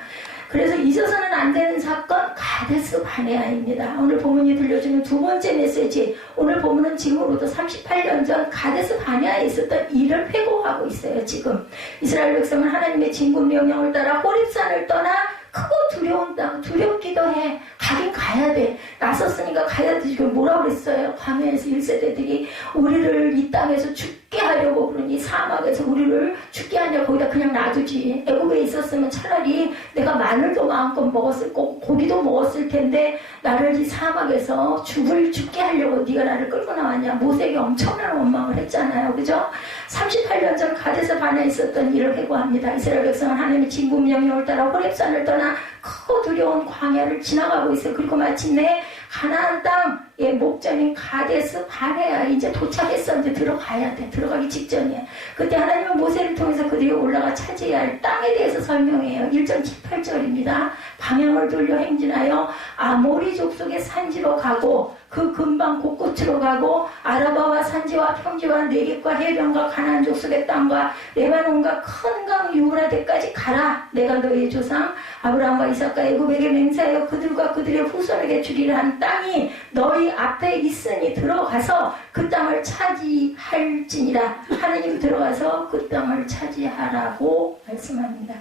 그래서 잊어서는 안 되는 사건, 가데스 바네아입니다. 오늘 본문이 들려주는 두 번째 메시지, 오늘 본문은 지금으로부터 38년 전 가데스 바네아에 있었던 일을 회고하고 있어요. 지금 이스라엘 백성은 하나님의 진군 명령을 따라 호렙산을 떠나 크고 두려운 땅, 두렵기도 해. 가긴 가야 돼. 나섰으니까 가야 돼. 지금 뭐라고 그랬어요? 광야에서 1세대들이 우리를 이 땅에서 죽게 하려고 그러니, 사막에서 우리를 죽게 하냐, 거기다 그냥 놔두지. 애국에 있었으면 차라리 내가 마늘도 마음껏 먹었을 거고 고기도 먹었을 텐데 나를 이 사막에서 죽게 하려고 네가 나를 끌고 나왔냐. 모세에게 엄청난 원망을 했잖아요. 그죠? 38년 전 가데스 바네아에 있었던 일을 회고합니다. 이스라엘 백성은 하나님의 진군 명령을 따라 호렙산을 떠나 크고 두려운 광야를 지나가고 있어요. 그리고 마침내 가나안 땅의 목전인 가데스 바네아에 이제 도착했어. 이제 들어가야 돼. 들어가기 직전이야. 그때 하나님은 모세를 통해서 그들이 올라가 차지해야 할 땅에 대해서 설명해요. 1장 18절입니다. 방향을 돌려 행진하여 아모리 족속의 산지로 가고 그 근방 곳곳으로 가고 아라바와 산지와 평지와 네겝과 해변과 가나안 족속의 땅과 레바논과 큰 강 유브라데까지 가라. 내가 너희의 조상 아브라함과 이삭과 애굽에게 맹세하여 그들과 그들의 후손에게 주리라 한 땅이 너희 앞에 있으니 들어가서 그 땅을 차지할지니라. 하나님 들어가서 그 땅을 차지하라고 말씀합니다.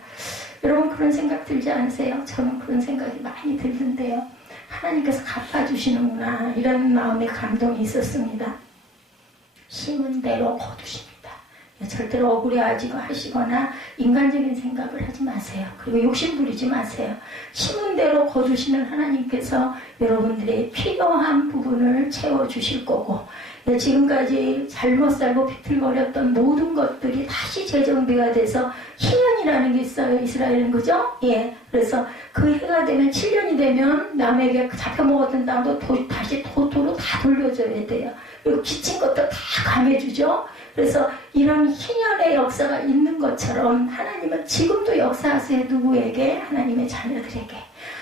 여러분 그런 생각 들지 않으세요? 저는 그런 생각이 많이 들던데요. 하나님께서 갚아주시는구나, 이런 마음의 감동이 있었습니다. 심은 대로 거두십니다. 절대로 억울해하시거나 인간적인 생각을 하지 마세요. 그리고 욕심 부리지 마세요. 심은 대로 거두시는 하나님께서 여러분들의 필요한 부분을 채워주실 거고, 지금까지 잘못 살고 비틀거렸던 모든 것들이 다시 재정비가 돼서 희년이라는 게 있어요. 이스라엘은, 그죠? 그래서 그 해가 되면 7년이 되면 남에게 잡혀먹었던 땅도 다시 도토로 다 돌려줘야 돼요. 그리고 기친 것도 다 감해주죠. 그래서 이런 희년의 역사가 있는 것처럼 하나님은 지금도 역사하세요. 누구에게? 하나님의 자녀들에게.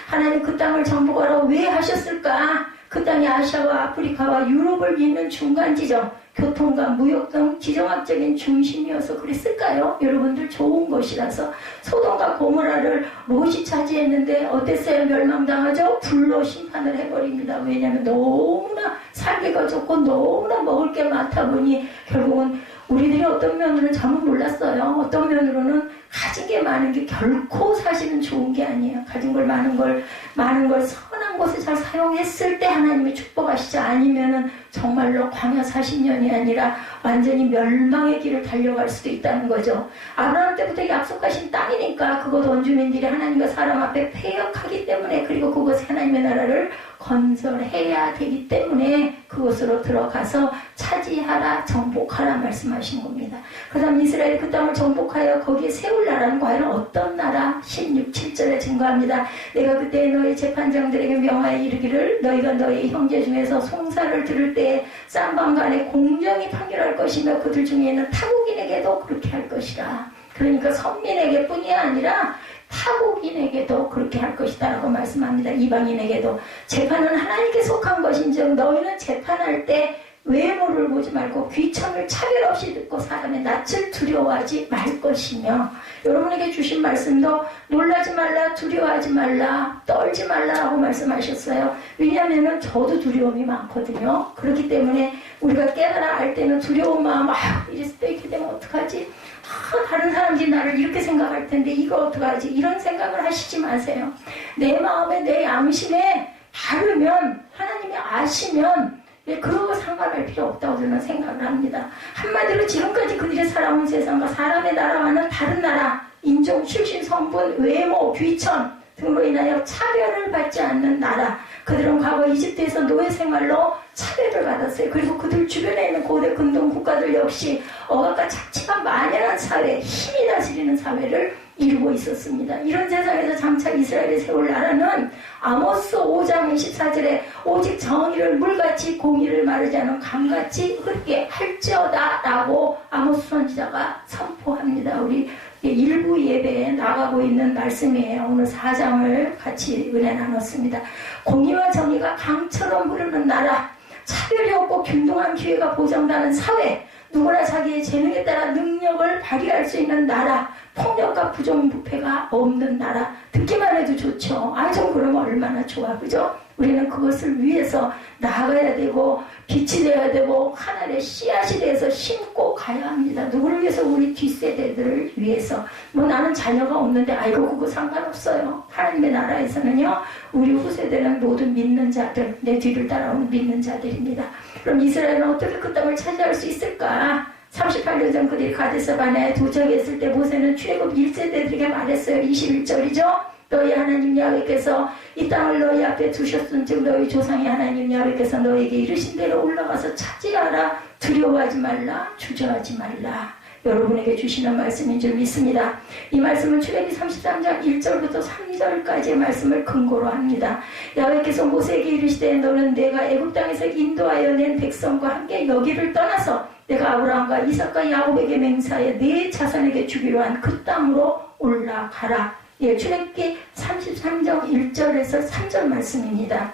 하나님 그 땅을 정복하라 왜 하셨을까? 그 땅이 아시아와 아프리카와 유럽을 잇는 중간 지점, 교통과 무역 등 지정학적인 중심이어서 그랬을까요? 여러분들 좋은 곳이라서 소돔과 고모라를 롯이 차지했는데 어땠어요? 멸망당하죠? 불로 심판을 해버립니다. 왜냐하면 너무나 살기가 좋고 너무나 먹을 게 많다 보니 결국은 우리들이 어떤 면으로는 잘못 몰랐어요. 어떤 면으로는 가진 게 많은 게 결코 사실은 좋은 게 아니에요. 가진 걸 많은 걸 선한 곳에 잘 사용했을 때 하나님이 축복하시지 아니면은 정말로 광야 40년이 아니라 완전히 멸망의 길을 달려갈 수도 있다는 거죠. 아브라함 때부터 약속하신 땅이니까 그곳 원주민들이 하나님과 사람 앞에 패역하기 때문에 그리고 그곳에 하나님의 나라를 건설해야 되기 때문에 그곳으로 들어가서 차지하라 정복하라 말씀하신 겁니다. 그 다음 이스라엘이 그 땅을 정복하여 거기에 세울 나라는 과연 어떤 나라? 16, 7절에 증거합니다. 내가 그때 너희 재판장들에게 명하여 이르기를 너희가 너희 형제 중에서 송사를 들을 때에 쌍방간에 공정히 판결할 것이며 그들 중에 있는 타국인에게도 그렇게 할 것이라. 그러니까 선민에게 뿐이 아니라 타국인에게도 그렇게 할 것이다 라고 말씀합니다. 이방인에게도. 재판은 하나님께 속한 것인즉 너희는 재판할 때 외모를 보지 말고 귀천을 차별 없이 듣고 사람의 낯을 두려워하지 말 것이며 여러분에게 주신 말씀도 놀라지 말라 두려워하지 말라 떨지 말라라고 말씀하셨어요. 왜냐하면 저도 두려움이 많거든요. 그렇기 때문에 우리가 깨달아 알 때는 두려운 마음 이랬을 때 이렇게 되면 어떡하지? 다른 사람들이 나를 이렇게 생각할 텐데 이거 어떡하지? 이런 생각을 하시지 마세요. 내 마음에 내 양심에 바르면 하나님이 아시면 그런 거 상관할 필요 없다고 저는 생각을 합니다. 한마디로 지금까지 그들이 살아온 세상과 사람의 나라와는 다른 나라, 인종, 출신, 성분, 외모, 귀천 등으로 인하여 차별을 받지 않는 나라. 그들은 과거 이집트에서 노예 생활로 차별을 받았어요. 그리고 그들 주변에 있는 고대 근동 국가들 역시 억압과 착취가 만연한 사회, 힘이 다스리는 사회를 이루고 있었습니다. 이런 세상에서 장차 이스라엘이 세울 나라는 아모스 5장 24절에 오직 정의를 물같이 공의를 마르지 않은 강같이 흐르게 할지어다 라고 아모스 선지자가 선포합니다. 우리 일부 예배에 나가고 있는 말씀이에요. 오늘 4장을 같이 은혜 나눴습니다. 공의와 정의가 강처럼 흐르는 나라, 차별이 없고 균등한 기회가 보장되는 사회, 누구나 자기의 재능에 따라 능력을 발휘할 수 있는 나라, 폭력과 부정부패가 없는 나라. 듣기만 해도 좋죠. 좀 그러면 얼마나 좋아, 그죠? 우리는 그것을 위해서 나아가야 되고 빛이 되어야 되고 하늘의 씨앗이 돼서 심고 가야 합니다. 누구를 위해서? 우리 뒷세대들을 위해서. 나는 자녀가 없는데 그거 상관없어요. 하나님의 나라에서는요, 우리 후세대는 모두 믿는 자들, 내 뒤를 따라오는 믿는 자들입니다. 그럼 이스라엘은 어떻게 그 땅을 차지할 수 있을까? 38년 전 그들이 가데스바네아에 도착했을 때 모세는 출애굽 1세대들에게 말했어요. 21절이죠. 너희 하나님 야훼께서 이 땅을 너희 앞에 두셨은즉 너희 조상의 하나님 야훼께서 너희에게 이르신 대로 올라가서 차지하라. 두려워하지 말라. 주저하지 말라. 여러분에게 주시는 말씀인 줄 믿습니다. 이 말씀은 출애굽기 33장 1절부터 3절까지의 말씀을 근거로 합니다. 야훼께서 모세에게 이르시되 너는 내가 애굽 땅에서 인도하여 낸 백성과 함께 여기를 떠나서 내가 아브라함과 이삭과 야곱에게 맹세하여 네 자손에게 주기로 한 그 땅으로 올라가라. 출애굽기 33장 1절에서 3절 말씀입니다.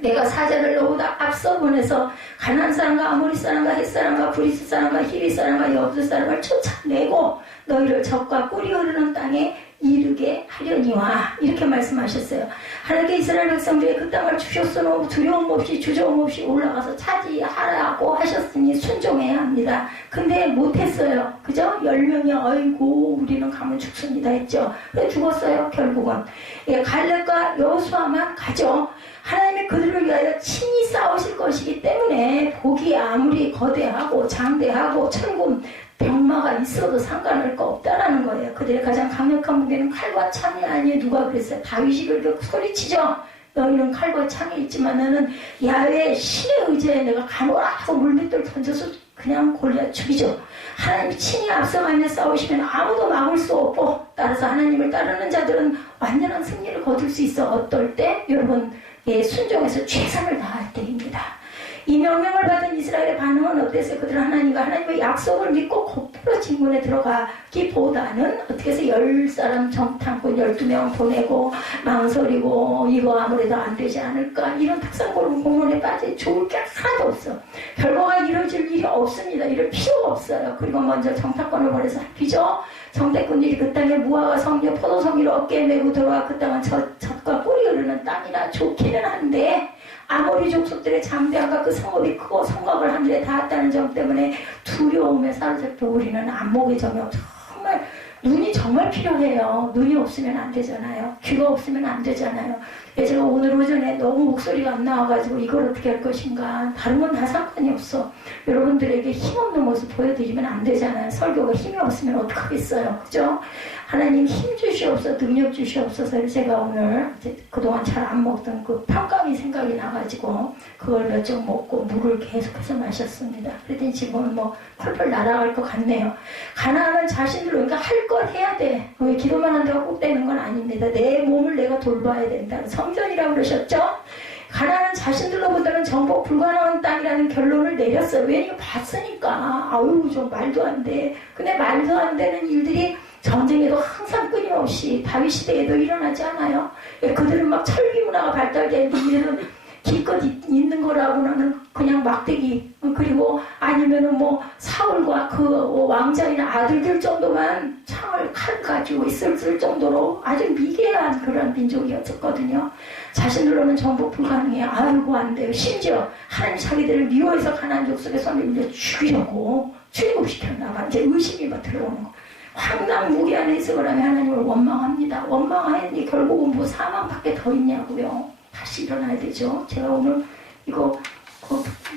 내가 사자를 너보다 앞서 보내서 가나안 사람과 아모리 사람과 헷 사람과 브리스 사람과 히위 사람과 여부스 사람을 쫓아내고 너희를 적과 꿀이 흐르는 땅에 이르게 하려니와 이렇게 말씀하셨어요. 하나님께 이스라엘 백성들이 그 땅을 주셨으므로 두려움 없이 주저움 없이 올라가서 차지하라고 하셨으니 순종해야 합니다. 근데 못했어요. 그죠? 10명이 아이고 우리는 가면 죽습니다 했죠. 그래 죽었어요 결국은. 갈렙과 여호수아만 가죠. 하나님이 그들을 위하여 친히 싸우실 것이기 때문에 복이 아무리 거대하고 장대하고 천군 병마가 있어도 상관할 거 없다라는 거예요. 그들의 가장 강력한 무기는 칼과 창이 아니에요. 누가 그랬어요? 다윗이 그렇게 소리치죠. 너희는 칼과 창이 있지만 나는 야훼 신의 의지에 내가 가노라 하고 물밑돌 던져서 그냥 골리앗 죽이죠. 하나님이 친히 앞서가며 싸우시면 아무도 막을 수 없고 따라서 하나님을 따르는 자들은 완전한 승리를 거둘 수 있어. 어떨 때? 여러분 순종해서 최선을 다할 때입니다. 이 명령을 받은 이스라엘의 반응은 어땠어요? 그들은 하나님의 약속을 믿고 곧바로 진군에 들어가기보다는 어떻게 해서 10사람 정탐꾼 12명 보내고 망설이고 이거 아무래도 안 되지 않을까 이런 탁상공론에 빠져 좋을 게 하나도 없어. 결과가 이루어질 일이 없습니다. 이럴 필요가 없어요. 그리고 먼저 정탐꾼을 보내서 살피죠. 정탐꾼들이 그 땅에 무화과 성류 포도송이를 어깨에 메고 들어와 그 땅은 젖과 꿀이 흐르는 땅이라 좋기는 한데 아모리 족속들의 장대함과 그 성읍이 크고 성곽을 하늘에 닿았다는 점 때문에 두려움에 사로잡혀 우리는 안목의 점이 정말 눈이 정말 필요해요. 눈이 없으면 안 되잖아요. 귀가 없으면 안 되잖아요. 제가 오늘 오전에 너무 목소리가 안 나와가지고 이걸 어떻게 할 것인가. 다른 건 다 상관이 없어. 여러분들에게 힘없는 모습 보여드리면 안 되잖아요. 설교가 힘이 없으면 어떡하겠어요. 그죠? 하나님 힘 주시옵소서, 능력 주시옵소서. 제가 오늘 그동안 잘 안 먹던 그 평감이 생각이 나가지고 그걸 몇 점 먹고 물을 계속해서 마셨습니다. 그랬더니 지금은 뭐 펄펄 날아갈 것 같네요. 가나안은 자신들로 그러니까 할 걸 해야 돼. 왜 기도만 한다고 꼭 되는 건 아닙니다. 내 몸을 내가 돌봐야 된다. 성전이라고 그러셨죠? 가나안은 자신들로보다는 정복 불가능한 땅이라는 결론을 내렸어요. 왜냐면 봤으니까. 아유 좀 말도 안 돼. 근데 말도 안 되는 일들이 전쟁에도 항상 끊임없이 다윗 시대에도 일어나지 않아요. 그들은 막 철기 문화가 발달되는데 이들은 기껏 있는 거라고는 그냥 막대기 그리고 아니면은 뭐 사울과 그 왕자이나 아들들 정도만 창을 칼 가지고 있을 정도로 아주 미개한 그런 민족이었었거든요. 자신들로는 정복 불가능해. 아이고 안 돼요. 심지어 하나님 자기들을 미워해서 가나안 족속에 손을 밀려 죽이려고 출국시켰나 봐. 이제 의심이 막 들어오는 거. 황당무계 안에 있으면 하나님을 원망합니다. 원망하니 결국은 뭐 사망밖에 더 있냐고요. 다시 일어나야 되죠. 제가 오늘 이거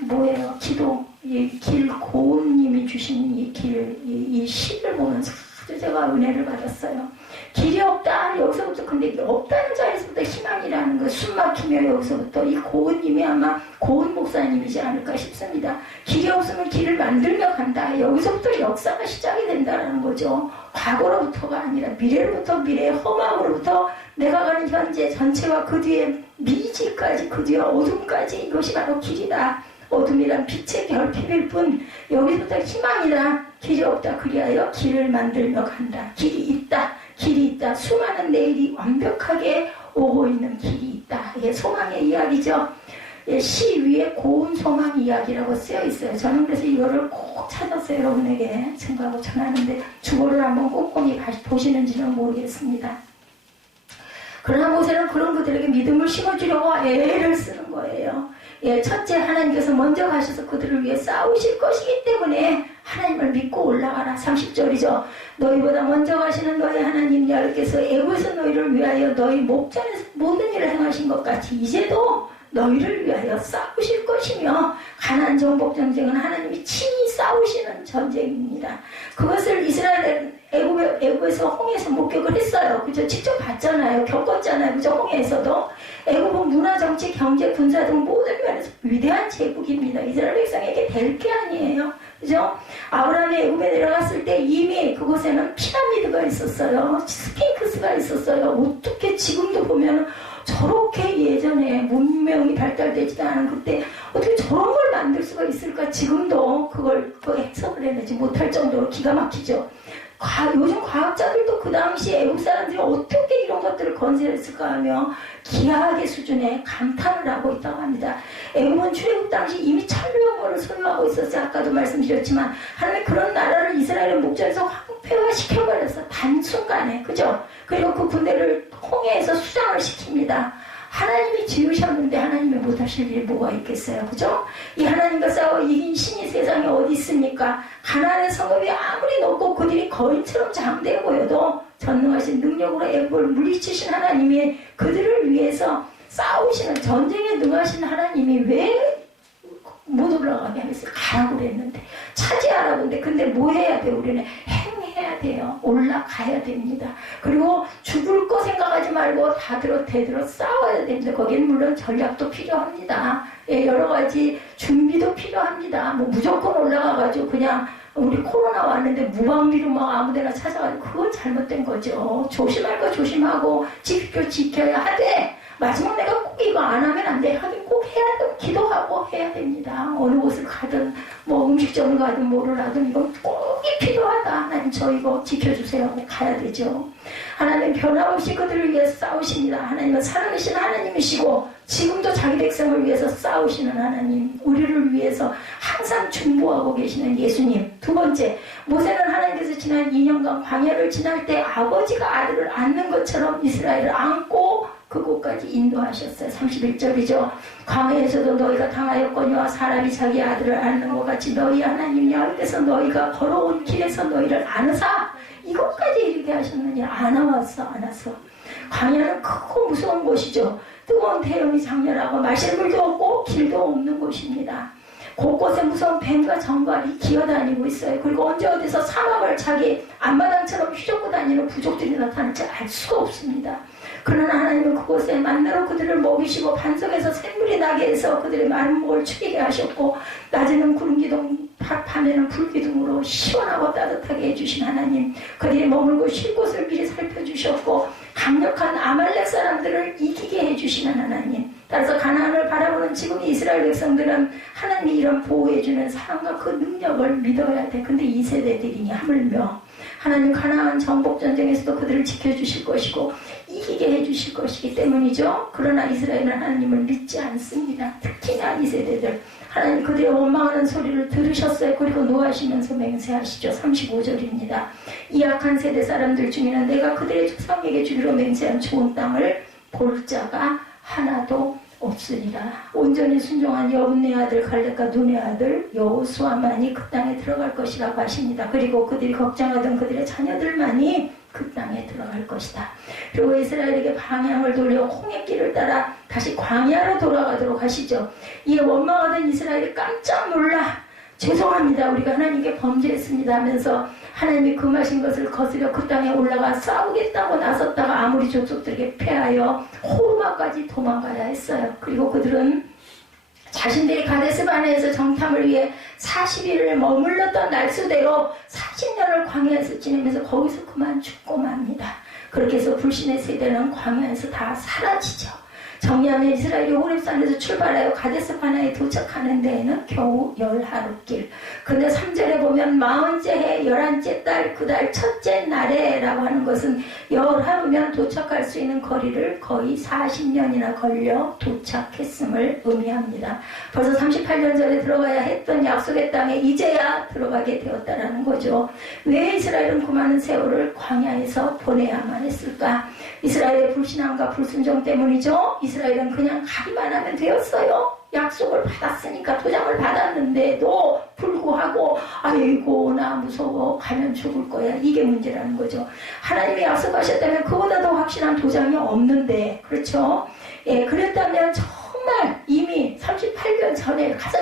뭐예요? 기도 이 길 고은님이 주신 이 시를 보면서 아주 제가 은혜를 받았어요. 길이 없다. 여기서부터 근데 없다는 자에서부터 희망이라는 거 숨막히며 여기서부터 이 고은님이 아마 고은 목사님이지 않을까 싶습니다. 길이 없으면 길을 만들며 간다. 여기서부터 역사가 시작이 된다는 거죠. 과거로부터가 아니라 미래로부터 미래의 허망으로부터 내가 가는 현재 전체와 그 뒤에 미지까지 그 뒤에 어둠까지 이것이 바로 길이다. 어둠이란 빛의 결핍일 뿐 여기서부터 희망이다. 길이 없다. 그리하여 길을 만들며 간다. 길이 있다. 길이 있다. 수많은 내일이 완벽하게 오고 있는 길이 있다. 이게 소망의 이야기죠. 시 위에 고운 소망 이야기라고 쓰여 있어요. 저는 그래서 이거를 꼭 찾아서 여러분에게 생각하고 전하는데 주보를 한번 꼼꼼히 보시는지는 모르겠습니다. 그러나 모세는 그런 그들에게 믿음을 심어주려고 애를 쓰는 거예요. 첫째 하나님께서 먼저 가셔서 그들을 위해 싸우실 것이기 때문에 하나님을 믿고 올라가라. 30절이죠. 너희보다 먼저 가시는 너희 하나님 여호와께서 애굽에서 너희를 위하여 너희 목전에서 모든 일을 행하신 것 같이 이제도 너희를 위하여 싸우실 것이며 가나안 정복 전쟁은 하나님이 친히 싸우시는 전쟁입니다. 그것을 이스라엘 애굽에서 홍해에서 목격을 했어요. 그죠? 직접 봤잖아요. 겪었잖아요. 그죠? 홍해에서도 애굽은 문화, 정치, 경제, 군사 등 모든 면에서 위대한 제국입니다. 이스라엘 백성에게 될 게 아니에요. 그죠? 아브라함이 애굽에 내려갔을 때 이미 그곳에는 피라미드가 있었어요. 스핑크스가 있었어요. 어떻게 지금도 보면 저렇게 예전에 문명이 발달되지도 않은 그때 어떻게 저런 걸 만들 수가 있을까? 지금도 그걸 해석을 해내지 못할 정도로 기가 막히죠. 요즘 과학자들도 그 당시 애국 사람들이 어떻게 이런 것들을 건설했을까 하며 기하학의 수준에 감탄을 하고 있다고 합니다. 애국은 출애굽 당시 이미 천명호를 소유하고 있었어요. 아까도 말씀드렸지만 하나님의 그런 나라를 이스라엘의 목전에서 황폐화시켜버렸어. 단순간에. 그죠? 그리고 그 군대를 홍해에서 수장을 시킵니다. 하나님이 지으셨는데 하나님이 못하실 일이 뭐가 있겠어요. 그죠? 이 하나님과 싸워 이긴 신이 세상에 어디 있습니까? 가나안의 성읍이 아무리 높고 그들이 거인처럼 장대해 보여도 전능하신 능력으로 애굽을 물리치신 하나님이 그들을 위해서 싸우시는 전쟁에 능하신 하나님이 왜 못 올라가게 하겠어요? 가라고 그랬는데 차지하라고. 근데 뭐 해야 돼요? 우리는 행해야 돼요. 올라가야 됩니다. 그리고 죽을 거 생각하지 말고 대들어 싸워야 됩니다. 거기는 물론 전략도 필요합니다. 여러 가지 준비도 필요합니다. 뭐 무조건 올라가가지고 그냥 우리 코로나 왔는데 무방비로 막 아무데나 찾아가지고 그건 잘못된 거죠. 조심할 거 조심하고 지켜야 하되 마지막 내가 꼭 이거 안 하면 안 돼. 하긴 꼭 해야 돼. 기도하고 해야 됩니다. 어느 곳을 가든 뭐 음식점을 가든 뭐를 하든 이건 꼭 필요하다. 하나님 저 이거 지켜주세요 하고 가야 되죠. 하나님 변함없이 그들을 위해서 싸우십니다. 하나님은 살아계신 하나님이시고 지금도 자기 백성을 위해서 싸우시는 하나님, 우리를 위해서 항상 중보하고 계시는 예수님. 두 번째, 모세는 하나님께서 지난 2년간 광야를 지날 때 아버지가 아들을 안는 것처럼 이스라엘을 안고 그곳까지 인도하셨어요. 31절이죠. 광야에서도 너희가 당하였거니와 사람이 자기 아들을 안는 것 같이 너희 하나님 여호와께서 너희가 걸어온 길에서 너희를 안으사 이곳까지 이르게 하셨느니 안아왔어. 광야는 크고 무서운 곳이죠. 뜨거운 태음이 장렬하고 마실 물도 없고 길도 없는 곳입니다. 곳곳에 무서운 뱀과 정갈이 기어다니고 있어요. 그리고 언제 어디서 사막을 자기 앞마당처럼 휘젓고 다니는 부족들이 나타날지 알 수가 없습니다. 그러나 하나님은 그곳에 만나러 그들을 먹이시고 반석에서 샘물이 나게 해서 그들의 마른 목을 축이게 하셨고 낮에는 구름기둥 밤에는 불기둥으로 시원하고 따뜻하게 해주신 하나님, 그들이 머물고 쉴 곳을 미리 살펴주셨고 강력한 아말렉 사람들을 이기게 해주시는 하나님, 따라서 가나안을 바라보는 지금 이스라엘 백성들은 하나님이 이런 보호해주는 사랑과 그 능력을 믿어야 돼. 근데 이 세대들이니 하물며 하나님 가나안 정복전쟁에서도 그들을 지켜주실 것이고 이기게 해주실 것이기 때문이죠. 그러나 이스라엘은 하나님을 믿지 않습니다. 특히나 이 세대들 하나님 그들의 원망하는 소리를 들으셨어요. 그리고 노하시면서 맹세하시죠. 35절입니다. 이 악한 세대 사람들 중에는 내가 그들의 조상에게 주기로 맹세한 좋은 땅을 볼 자가 하나도 없으리라. 온전히 순종한 여분네 아들 갈렙과 눈의 아들 여호수아만이 그 땅에 들어갈 것이라고 하십니다. 그리고 그들이 걱정하던 그들의 자녀들만이 그 땅에 들어갈 것이다. 그리고 이스라엘에게 방향을 돌려 홍해길을 따라 다시 광야로 돌아가도록 하시죠. 이에 원망하던 이스라엘이 깜짝 놀라 죄송합니다. 우리가 하나님께 범죄했습니다 하면서 하나님이 금하신 것을 거스려 그 땅에 올라가 싸우겠다고 나섰다가 아무리 족속들에게 패하여 호르마까지 도망가야 했어요. 그리고 그들은 자신들이 가데스바네에서 정탐을 위해 40일을 머물렀던 날수대로 40년을 광야에서 지내면서 거기서 그만 죽고 맙니다. 그렇게 해서 불신의 세대는 광야에서 다 사라지죠. 정리하면 이스라엘이 호렙산에서 출발하여 가데스바네에 도착하는 데에는 겨우 10하루길. 근데 3절에 보면 40째 해 11째 달 그 달 첫째 날에 라고 하는 것은 10하루면 도착할 수 있는 거리를 거의 40년이나 걸려 도착했음을 의미합니다. 벌써 38년 전에 들어가야 했던 약속의 땅에 이제야 들어가게 되었다라는 거죠. 왜 이스라엘은 그 많은 세월을 광야에서 보내야만 했을까? 이스라엘의 불신앙과 불순종 때문이죠. 이스라엘은 그냥 가기만 하면 되었어요. 약속을 받았으니까 도장을 받았는데도 불구하고 아이고 나 무서워 가면 죽을 거야. 이게 문제라는 거죠. 하나님이 약속하셨다면 그보다 더 확실한 도장이 없는데, 그렇죠? 예, 그랬다면 정말 이미 38년 전에 가서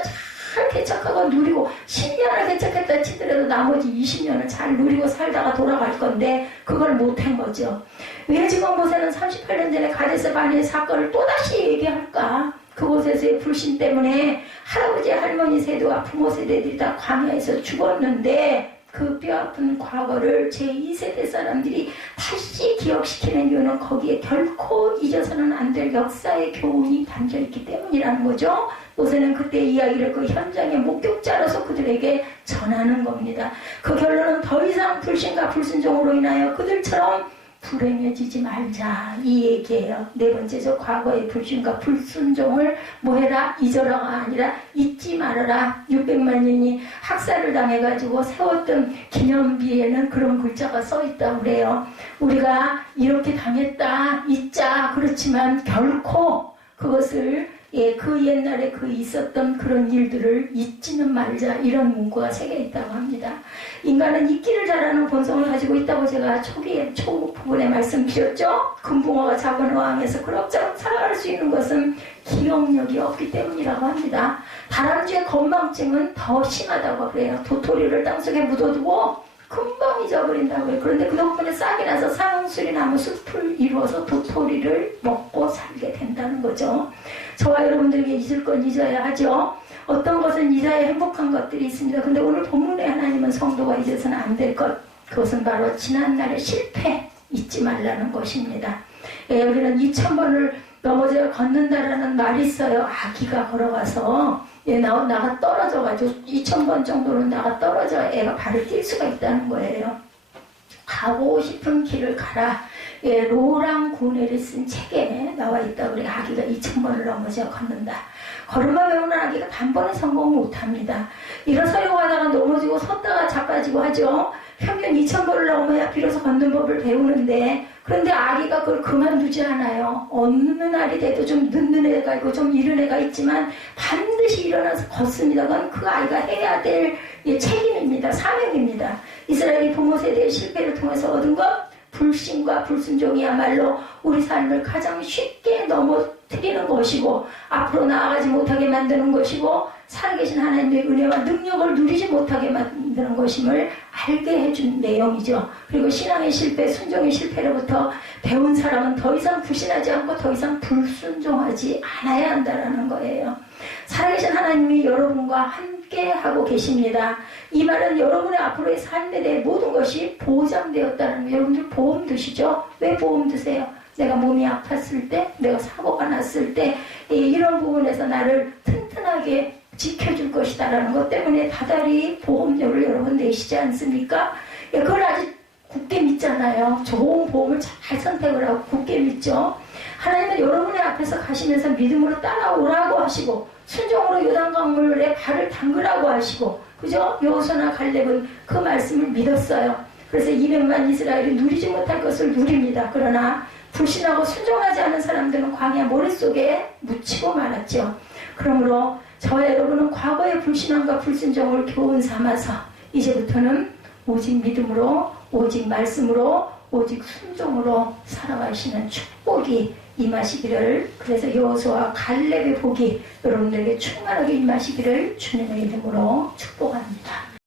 잘 개척하고 누리고 10년을 개척했다 치더라도 나머지 20년을 잘 누리고 살다가 돌아갈 건데 그걸 못한 거죠. 왜 지금 모세는 38년 전에 가데스바네의 사건을 또다시 얘기할까? 그곳에서의 불신 때문에 할아버지 할머니 세대와 부모 세대들이 다 광야에서 죽었는데 그 뼈아픈 과거를 제2세대 사람들이 다시 기억시키는 이유는 거기에 결코 잊어서는 안 될 역사의 교훈이 담겨있기 때문이라는 거죠. 모세는 그때 이야기를 그 현장의 목격자로서 그들에게 전하는 겁니다. 그 결론은 더 이상 불신과 불순종으로 인하여 그들처럼 불행해지지 말자, 이 얘기예요. 네 번째죠. 과거의 불신과 불순종을 뭐해라? 잊어라가 아니라 잊지 말아라. 600만 년이 학살을 당해가지고 세웠던 기념비에는 그런 글자가 써있다고 그래요. 우리가 이렇게 당했다, 잊자. 그렇지만 결코 그것을 그 옛날에 그 있었던 그런 일들을 잊지는 말자, 이런 문구가 새겨 있다고 합니다. 인간은 잊기를 잘하는 본성을 가지고 있다고 제가 초 부분에 말씀드렸죠. 금붕어가 작은 어항에서 그럭저럭 살아갈 수 있는 것은 기억력이 없기 때문이라고 합니다. 다람쥐의 건망증은 더 심하다고 그래요. 도토리를 땅속에 묻어두고 금방 잊어버린다고 해요. 그런데 그 덕분에 싹이 나서 상술이 나무 숲을 이루어서 도토리를 먹고 살게 된다는 거죠. 저와 여러분들에게 잊을 건 잊어야 하죠. 어떤 것은 잊어야 행복한 것들이 있습니다. 근데 오늘 본문에 하나님은 성도가 잊어서는 안 될 것, 그것은 바로 지난날의 실패 잊지 말라는 것입니다. 우리는 2000번을 넘어져 걷는다라는 말이 있어요. 아기가 걸어가서 나가 떨어져가지고 2000번 정도는 나가 떨어져 애가 발을 뛸 수가 있다는 거예요. 가고 싶은 길을 가라. 로랑 구네리 쓴 책에 나와 있다. 우리 아기가 2000번을 넘어져 걷는다. 걸음마 배우는 아기가 단번에 성공 못합니다. 일어서려고 하다가 넘어지고 섰다가 자빠지고 하죠. 평균 2000번을 넘어야 비로소 걷는 법을 배우는데, 그런데 아기가 그걸 그만두지 않아요. 어느 날이 돼도 좀 늦는 애가 있고 좀 이른 애가 있지만 반드시 일어나서 걷습니다. 그건 그 아이가 해야 될 책임입니다. 사명입니다. 이스라엘이 부모 세대의 실패를 통해서 얻은 것, 불신과 불순종이야말로 우리 삶을 가장 쉽게 넘어뜨리는 것이고 앞으로 나아가지 못하게 만드는 것이고 살아계신 하나님의 은혜와 능력을 누리지 못하게 만드는 것임을 알게 해준 내용이죠. 그리고 신앙의 실패, 순종의 실패로부터 배운 사람은 더 이상 불신하지 않고 더 이상 불순종하지 않아야 한다는 거예요. 살아계신 하나님이 여러분과 함께 하고 계십니다. 이 말은 여러분의 앞으로의 삶에 대해 모든 것이 보장되었다는 거예요. 여러분들 보험 드시죠? 왜 보험 드세요? 내가 몸이 아팠을 때, 내가 사고가 났을 때 이런 부분에서 나를 튼튼하게 지켜줄 것이다라는 것 때문에 다달이 보험료를 여러분 내시지 않습니까? 그걸 아주 굳게 믿잖아요. 좋은 보험을 잘 선택을 하고 굳게 믿죠. 하나님은 여러분의 앞에서 가시면서 믿음으로 따라오라고 하시고 순종으로 요단강물에 발을 담그라고 하시고, 그죠? 여호수아나 갈렙은 그 말씀을 믿었어요. 그래서 200만 이스라엘이 누리지 못할 것을 누립니다. 그러나 불신하고 순종하지 않은 사람들은 광야 모래속에 묻히고 말았죠. 그러므로 저와 여러분은 과거의 불신함과 불순종을 교훈 삼아서 이제부터는 오직 믿음으로, 오직 말씀으로, 오직 순종으로 살아가시는 축복이 임하시기를, 그래서 여호수아와 갈렙의 복이 여러분들에게 충만하게 임하시기를 주님의 이름으로 축복합니다.